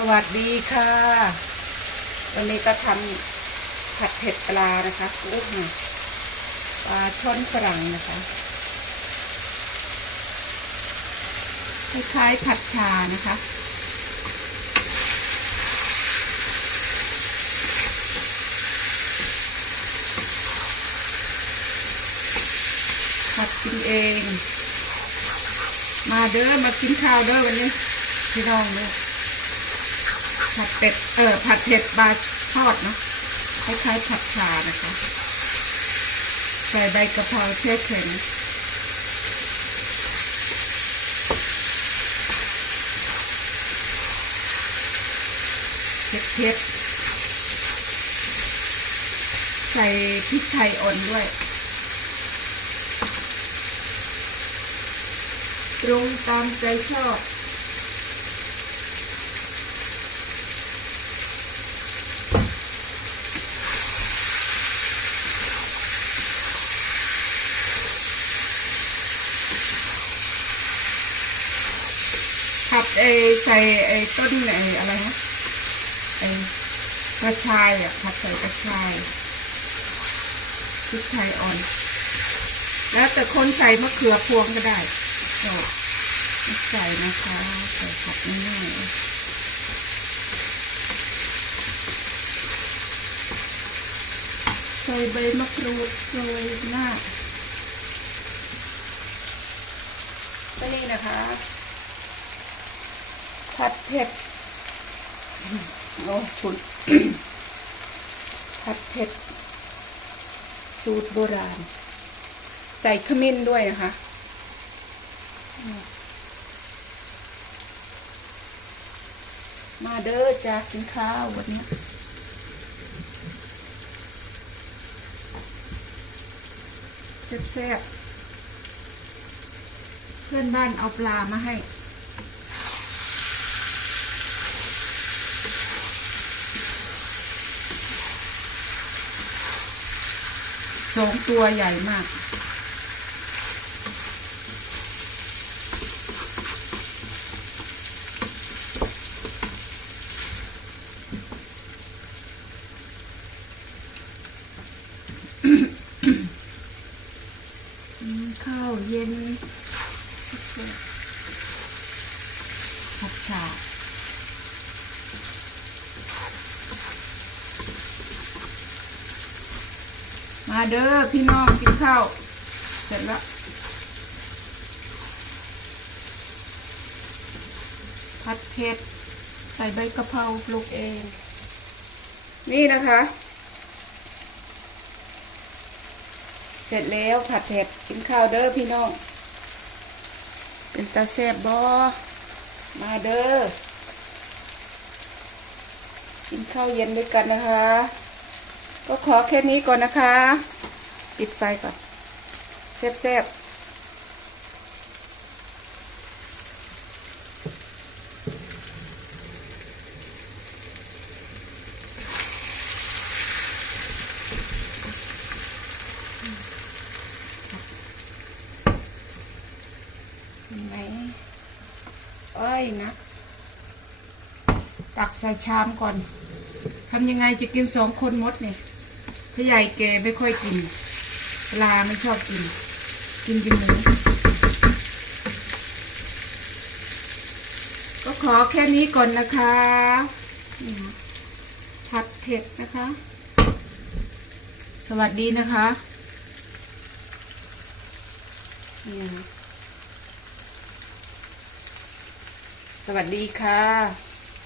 สวัสดีค่ะ วันนี้ก็ทำผัดเผ็ดปลานะคะกุ้งปลาช่อนฝรั่งนะคะคล้ายๆผัดชานะคะผัดกินเอง มาเด้อมากินข้าวเด้อวันนี้พี่น้องเด้อ ผัดเป็ด เออผัดเผ็ดปลาทอดนะคล้ายๆผัดชานะคะ ใส่ใบกะเพราแช่แข็งเผ็ดๆ ใส่พริกไทยอ่อนด้วยปรุงตามใจชอบ ผัดไอใส่ไอต้นไออะไรนะไอกระชายอะผัดใส่กระชายพริกไทยอ่อน แล้วแต่คนใส่มะเขือพวงก็ได้ก็ใส่นะคะใส่ผัดง่ายๆใส่ใบมะกรูดโรยหน้าก็นี่นะคะ ผัดเผ็ดโอ้คุณผัดเผ็ด สูตรโบราณ ใส่ขมิ้นด้วยนะคะมาเด้อจ้ากินข้าววันนี้แซ่บๆเพื่อนบ้านเอาปลามาให้ สองตัวใหญ่มาก ข้าวเย็นสุดๆผัดฉา มาเด้อพี่น้องกินข้าวเสร็จแล้วผัดเผ็ดใส่ใบกะเพราปลูกเอง นี่นะคะ เสร็จแล้วผัดเผ็ดกินข้าวเด้อพี่น้อง เป็นตาแซบบอมาเด้อกินข้าวเย็นด้วยกันนะคะ ก็ขอแค่นี้ก่อนนะคะ ปิดไฟก่อนแซบๆเห็นไหมเอ้ยนะ ตักใส่ชามก่อนทำยังไงจะกินสองคนมดเนี่ย พี่ใหญ่แกไม่ค่อยกิน ปลาไม่ชอบกิน กินกินหมูก็ขอแค่นี้ก่อนนะคะผัดเผ็ดนะคะ สวัสดีนะคะนี่นะสวัสดีค่ะ